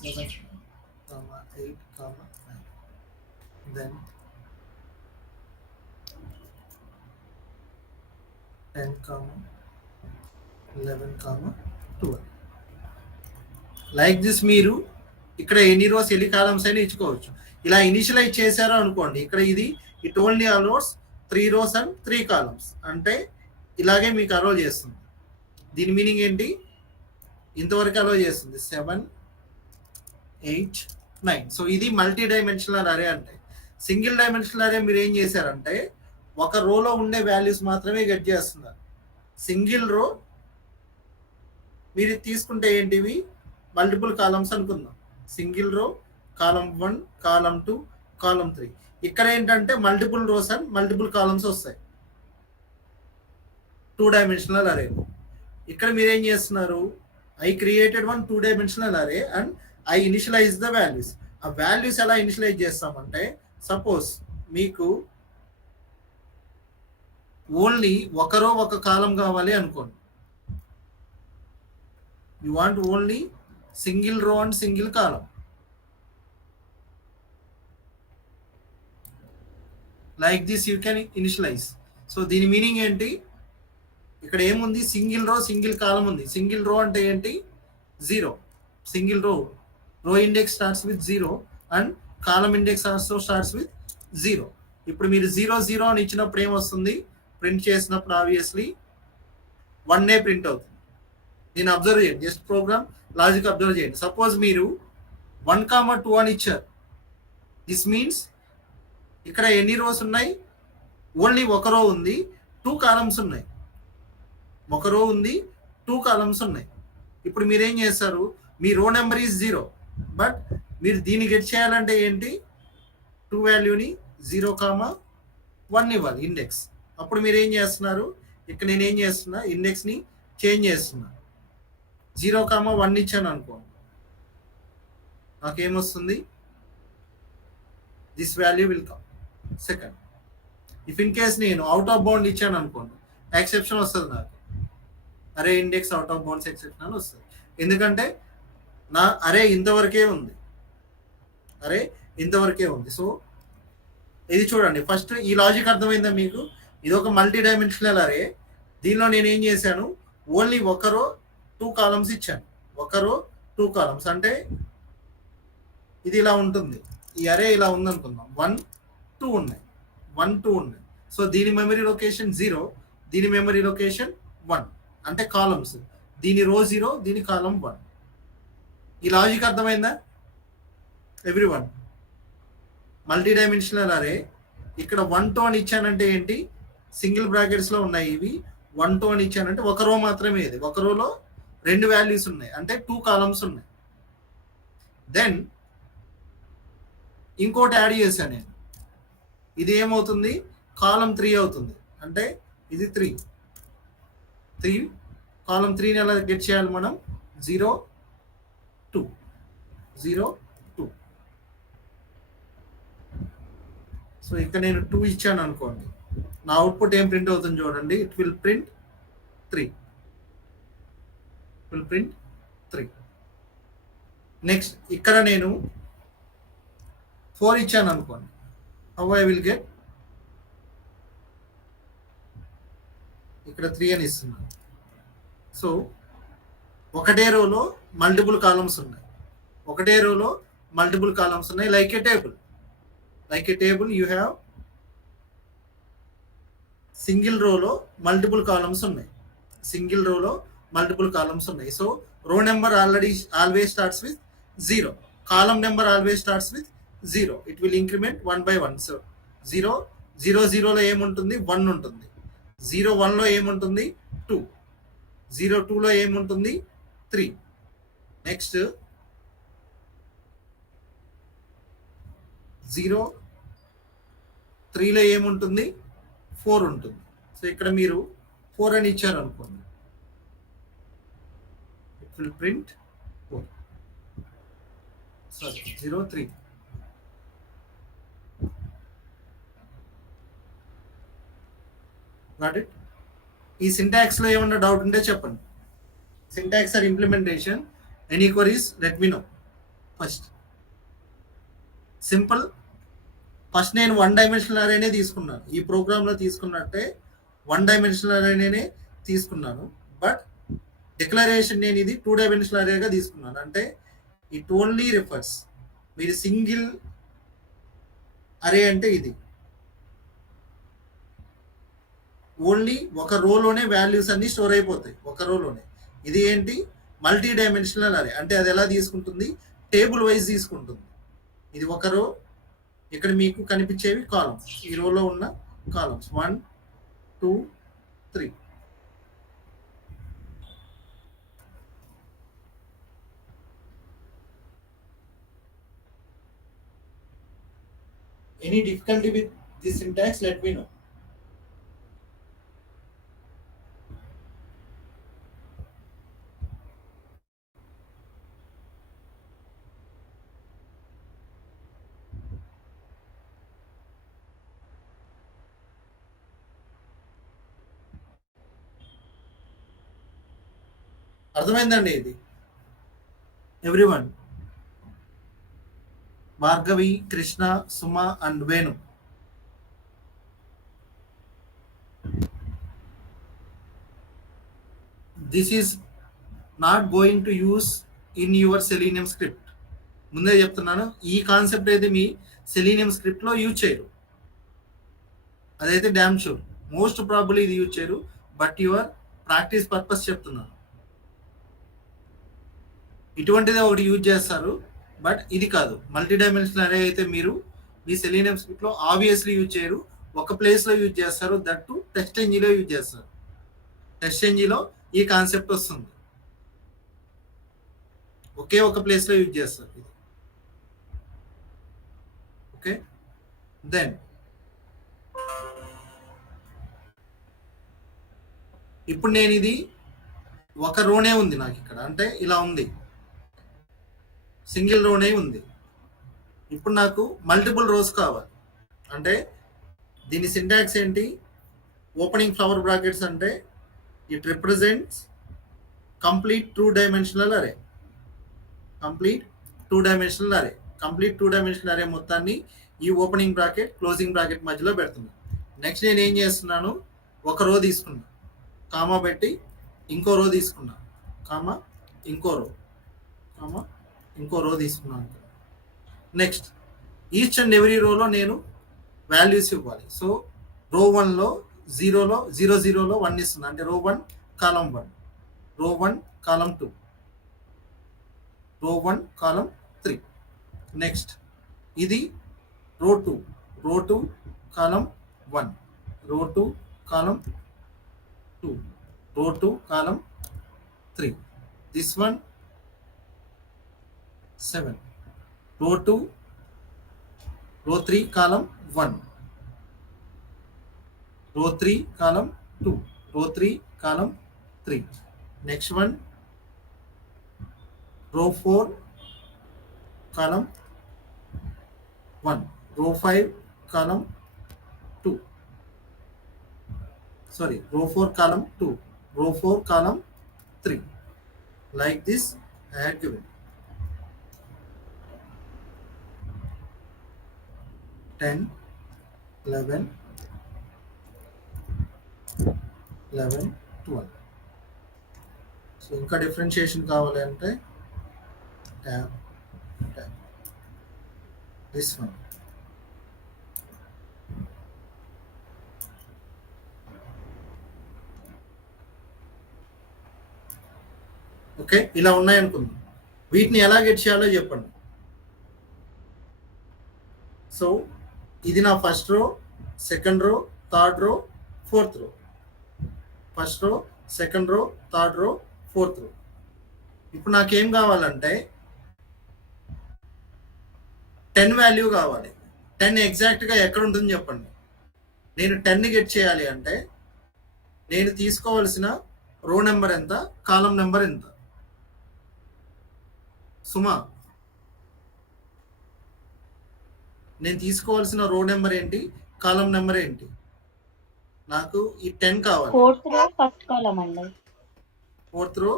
7, 8, 9. Then 10, 11, 12. Like this మీరు ఇక్కడ ఎన్ని రోస్ ఎన్ని కాలమ్స్ అయినా ఇచ్చుకోవచ్చు. ఇలా ఇనిషియలైజ్ చేశారో అనుకోండి, ఇక్కడ ఇది it only allows 3 rows and 3 columns అంటే ఇలాగే మీకు అలో చేస్తుంది. దీని మీనింగ్ ఏంటి? ఇంతవరకు అలో చేస్తుంది 7, 8, 9. సో ఇది మల్టీ డైమెన్షనల్ అరే. అంటే సింగిల్ డైమెన్షనల్ అరే మీరు ఏం చేశారంటే ఒక రోలో ఉండే వాల్యూస్ మాత్రమే గెట్ చేస్తున్నారు. సింగిల్ రో మీరు తీసుకుంటే ఏంటివి మల్టిపుల్ కాలమ్స్ అనుకుందాం. సింగిల్ రో, కాలమ్ 1, కాలమ్ 2, కాలమ్ 3. ఇక్కడ ఏంటంటే multiple rows and multiple columns వస్తాయి 2 dimensional అరే. ఇక్కడ మీరు ఏం చేస్తున్నారు? ఐ క్రియేటెడ్ 2 dimensional అరే and I initialise the values. ఆ వాల్యూస్ ఎలా ఇనిషియలైజ్ చేస్తామంటే సపోజ్ మీకు ఓన్లీ ఒక రో ఒక కాలం కావాలి అనుకోండి. యూ వాంట్ ఓన్లీ సింగిల్ రో and single column. Like this you can initialise. So దీని మీనింగ్ ఏంటి? ఇక్కడ ఏముంది? సింగిల్ రో సింగిల్ కాలం ఉంది. సింగిల్ రో అంటే ఏంటి? 0. సింగిల్ రో, రో index starts with 0 and column index also starts with 0. ఇప్పుడు మీరు 0, 0 అని ఇచ్చినప్పుడు ఏమొస్తుంది? ప్రింట్ చేసినప్పుడు ఆబ్వియస్లీ 1 ప్రింట్ అవుతుంది. దీన్ని అబ్జర్వ్ చేయండి, జస్ట్ ప్రోగ్రామ్ లాజిక్ అబ్జర్వ్ చేయండి. సపోజ్ మీరు 1, 2 అని ఇచ్చారు. దిస్ మీన్స్ ఇక్కడ ఎన్ని రోస్ ఉన్నాయి? ఓన్లీ ఒక రో ఉంది, 2 కాలమ్స్ ఉన్నాయి. ఒక రో ఉంది, 2 కాలమ్స్ ఉన్నాయి. ఇప్పుడు మీరేం చేస్తారు? మీ రో నెంబర్ ఈజ్ 0, బట్ మీరు దీన్ని గెట్ చేయాలంటే ఏంటి? 2 వాల్యూని 0, 1 ఇవ్వాలి ఇండెక్స్. అప్పుడు మీరు ఏం చేస్తున్నారు? ఇక్కడ నేను ఏం చేస్తున్నా? ఇండెక్స్ని చేంజ్ చేస్తున్నా. 0, 1 ఇచ్చాను అనుకో, నాకేమొస్తుంది? This value will come second. If in case నేను అవుట్ ఆఫ్ బౌండ్ ఇచ్చాను అనుకోండి, ఎక్సెప్షన్ వస్తుంది నాకు. అరే index out of bounds exception అని వస్తుంది. ఎందుకంటే నా అరే ఇంతవరకే ఉంది, అరే ఇంతవరకే ఉంది. సో ఇది చూడండి, ఫస్ట్ ఈ లాజిక్ అర్థమైందా మీకు? ఇది ఒక మల్టీ డైమెన్షనల్ అరే. దీనిలో నేను ఏం చేశాను? ఓన్లీ ఒక రో 2 కాలమ్స్ ఇచ్చాను. ఒక రో 2 కాలమ్స్ అంటే ఇది ఇలా ఉంటుంది. ఈ అరే ఇలా ఉందనుకుందాం. 1, 2 ఉన్నాయి, 1, 2 ఉన్నాయి. సో దీని మెమరీ లొకేషన్ 0, దీని మెమరీ లొకేషన్ 1 అంటే కాలమ్స్. దీని రో 0, దీని కాలం 1. ఈ లాజిక్ అర్థమైందా ఎవ్రీవన్? మల్టీ డైమెన్షనల్ అరే. ఇక్కడ 1, 2 అని ఇచ్చానంటే ఏంటి? సింగిల్ బ్రాకెట్స్లో ఉన్నాయి ఇవి. 1, 2 అని ఇచ్చానంటే ఒక రో మాత్రమే. ఇది ఒక రోలో 2 వాల్యూస్ ఉన్నాయి అంటే 2 కాలమ్స్ ఉన్నాయి. దెన్ ఇంకోటి యాడ్ చేశాను నేను. ఇది ఏమవుతుంది? కాలం 3 అవుతుంది. అంటే ఇది 3 కాలం 3ని ఎలా గెట్ చేయాలి మనం? 0, 2, 0, 2. సో ఇక్కడ నేను 2 ఇచ్చాను అనుకోండి, నా అవుట్పుట్ ఏం ప్రింట్ అవుతుంది చూడండి. It will print 3. నెక్స్ట్ ఇక్కడ నేను 4 ఇచ్చాను అనుకోండి, హౌ ఐ విల్ గెట్? ఇక్కడ 3 అని ఇస్తున్నాను. సో ఒకటే రోలో మల్టిపుల్ కాలమ్స్ ఉన్నాయి, ఒకటే రోలో మల్టిపుల్ కాలమ్స్ ఉన్నాయి. Like A table you have single రోలో మల్టిపుల్ కాలమ్స్ ఉన్నాయి, సో రో number always starts with 0, column number always starts with 0. It will increment 1 by 1. So 0, 0, 0లో ఏముంటుంది? 1 ఉంటుంది. 0, 1లో ఏముంటుంది? 2. 0, 2లో ఏముంటుంది? 3. నెక్స్ట్ 0, 3లో ఏముంటుంది? 4 ఉంటుంది. సో ఇక్కడ మీరు 4 అని ఇచ్చారు అనుకోండి, it will print 4. Sorry 0, 3. Got it? ఈ సింటాక్స్లో ఏమన్నా డౌట్ ఉంటే చెప్పండి. Syntax or implementation, any queries let me know. First simple. First నేను 1 డైమెన్షనల్ అరేనే తీసుకున్నాను. ఈ ప్రోగ్రామ్లో తీసుకున్నట్టే 1 డైమెన్షనల్ అరేనే తీసుకున్నాను. బట్ డిక్లరేషన్ నేను ఇది 2 డైమెన్షనల్ అరేగా తీసుకున్నాను. అంటే ఇట్ ఓన్లీ రిఫర్స్, మీరు సింగిల్ అరే అంటే ఇది ఓన్లీ ఒక రోలోనే వాల్యూస్ అన్ని స్టోర్ అయిపోతాయి, ఒక రోలోనే. ఇది ఏంటి, మల్టీ డైమెన్షనల్ అరే. అంటే అది ఎలా తీసుకుంటుంది, టేబుల్ వైజ్ తీసుకుంటుంది. ఇది ఒక రో, ఇక్కడ మీకు కనిపించేవి కాలమ్స్, ఈ రోలో ఉన్న columns 1 2 3. Any difficulty with this syntax, let me know. అర్థమైందండి ఇది everyone? Bhargavi, Krishna, Suma and Venu. This is not going to use in your selenium script. ముందే చెప్తున్నాను, ఈ కాన్సెప్ట్ అయితే మీ సెలీనియం స్క్రిప్ట్లో యూజ్ చేయరు, అదైతే డ్యామ్ షూర్. మోస్ట్ ప్రాబబ్లీ ఇది యూజ్ చేయరు, బట్ యువర్ ప్రాక్టీస్ పర్పస్ చెప్తున్నాను. ఇటువంటిదే ఒకటి యూజ్ చేస్తారు, బట్ ఇది కాదు. మల్టీ డైమెన్షనల్ అరే అయితే మీరు మీ సెలీనియం స్క్రిప్ట్లో ఆబ్వియస్లీ యూజ్ చేయరు, ఒక ప్లేస్లో యూజ్ చేస్తారు, దట్ టెస్ట్ ఎంజీలో యూజ్ చేస్తారు. టెస్ట్ ఎంజీలో ఈ కాన్సెప్ట్ వస్తుంది, ఒకే ఒక ప్లేస్లో యూజ్ చేస్తారు ఇది. ఓకే, దెన్ ఇప్పుడు నేను ఇది ఒక రోనే ఉంది నాకు ఇక్కడ, అంటే ఇలా ఉంది, సింగిల్ రోనే ఉంది. ఇప్పుడు నాకు మల్టిపుల్ రోస్ కావాలి. అంటే దీని సింటాక్స్ ఏంటి, ఓపెనింగ్ ఫ్లవర్ బ్రాకెట్స్ అంటే ఇట్ రిప్రజెంట్స్ కంప్లీట్ 2 డైమెన్షనల్ అరే. కంప్లీట్ 2 డైమెన్షనల్ అరే, కంప్లీట్ 2 డైమెన్షనల్ అరే మొత్తాన్ని ఈ ఓపెనింగ్ బ్రాకెట్ క్లోజింగ్ బ్రాకెట్ మధ్యలో పెడుతున్నాను. నెక్స్ట్ నేను ఏం చేస్తున్నాను, ఒక రో తీసుకున్నా, కామా పెట్టి ఇంకో రో తీసుకున్నా, కామా ఇంకో రో, కామా ఇంకో రో తీసుకున్నాను. నెక్స్ట్ ఈచ్ అండ్ ఎవ్రీ రోలో నేను వాల్యూస్ ఇవ్వాలి. సో రో 1లో 0లో 0 0లో 1 ఇస్తున్నా, అంటే రో 1 కాలం 1, రో 1 కాలం 2, రో 1 కాలం 3. నెక్స్ట్ ఇది రో 2, రో 2 కాలం 1, రో 2 కాలం 2, రో 2 కాలం 3. దిస్ వన్ 7, రో 2, రో 3 కాలం 1, రో 3 కాలం 2, రో 3 కాలం 3. నెక్స్ట్ వన్ రో 4 కాలం 1, రో 5 కాలం 2, సారీ రో 4 కాలం 2, రో 4 కాలం 3. Like this I had given 10 11 11 12. So ఇంకా డిఫరెన్షియేషన్ కావాలి అంటే tab tab this one. Okay, ఇలా ఉన్నాయనుకుందాం. వీటిని ఎలా గెట్ చేయాలో చెప్పండి. సో ఇది నా first row, second row, third row, fourth రో. First row, second row, third row, fourth రో. ఇప్పుడు నాకేం కావాలంటే 10 వాల్యూ కావాలి. 10 ఎగ్జాక్ట్గా ఎక్కడ ఉంటుందని చెప్పండి. నేను 10ని గెట్ చేయాలి అంటే నేను తీసుకోవాల్సిన రో నెంబర్ ఎంత, కాలం నెంబర్ ఎంత? సుమా, నేను తీసుకోవాల్సిన రో నెంబర్ ఏంటి, కాలం నెంబర్ ఏంటి? నాకు ఈ 10 కావాలి. ఫోర్త్ రో ఫస్ట్ కాలం అండి. ఫోర్త్ రో